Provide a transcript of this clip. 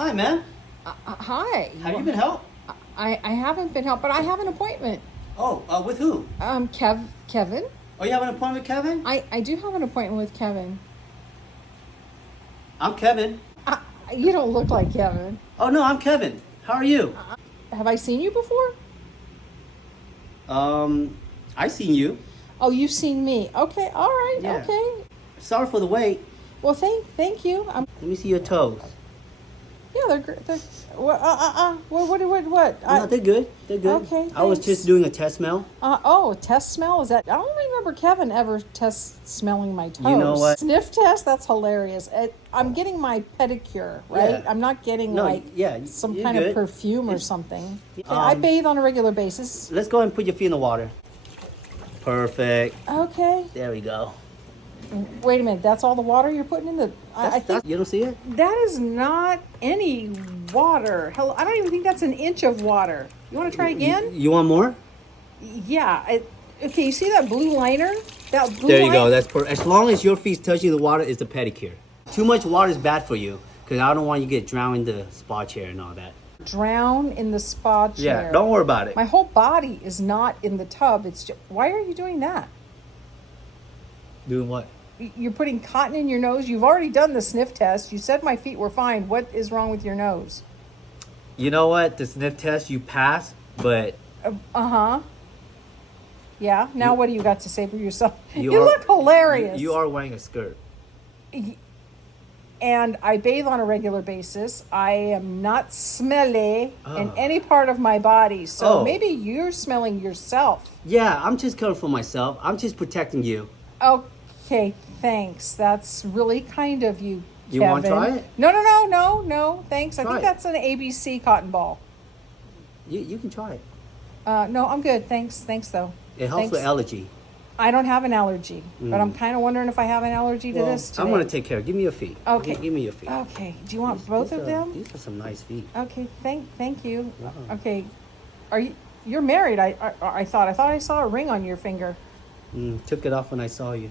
Hi, man. Hi. Have you been helped? I haven't been helped, but I have an appointment. Oh, with who? Kevin. Oh, you have an appointment with Kevin? I do have an appointment with Kevin. I'm Kevin. You don't look like Kevin. Oh, no, I'm Kevin. How are you? Have I seen you before? I seen you. Oh, you've seen me. Okay, all right, Yeah. okay. Sorry for the wait. Well, thank you. Let me see your toes. Yeah, they're great. What? No, they're good. They're good. Okay, I was thanks. just doing a test smell. Test smell? Is that? I don't remember Kevin ever test smelling my toes. You know what? Sniff test? That's hilarious. I'm getting my pedicure, right? Yeah. I'm not getting No, yeah, some you're kind good. of perfume or something. I bathe on a regular basis. Let's go ahead and put your feet in the water. Perfect. Okay. There we go. Wait a minute. That's all the water you're putting in the? I think You don't see it? that is not any water. Hell, I don't even think that's an inch of water. You want to try again? You want more? Yeah. Okay. You see that blue liner? That blue. There you go. line- That's as long as your feet touching the water is the pedicure. Too much water is bad for you because I don't want you to get drowned in the spa chair and all that. Drown in the spa chair. Yeah, don't worry about it. My whole body is not in the tub. It's just, why are you doing that? Doing what? You're putting cotton in your nose. You've already done the sniff test. You said my feet were fine. What is wrong with your nose? You know what? The sniff test you passed, but Uh-huh. Yeah. Now what do you got to say for yourself? You You are- look hilarious. you are wearing a skirt. And I bathe on a regular basis. I am not smelly in Oh. any part of my body. So Oh. maybe you're smelling yourself. Yeah, I'm just coming for myself. I'm just protecting you. Okay, thanks. That's really kind of you, You Kevin. wanna try it? No, thanks. I Try think it. that's an ABC cotton ball. You can try it. No, I'm good. Thanks though. It helps Thanks. with allergy. I don't have an allergy, but I'm kind of wondering if I have an allergy to this today. I'm gonna take care of it. Give me your feet. Okay. Give me your feet. Okay. Do you want both of them? These are some nice feet. Okay. Thank you. Wow. Okay. You're married? I thought I saw a ring on your finger. Took it off when I saw you.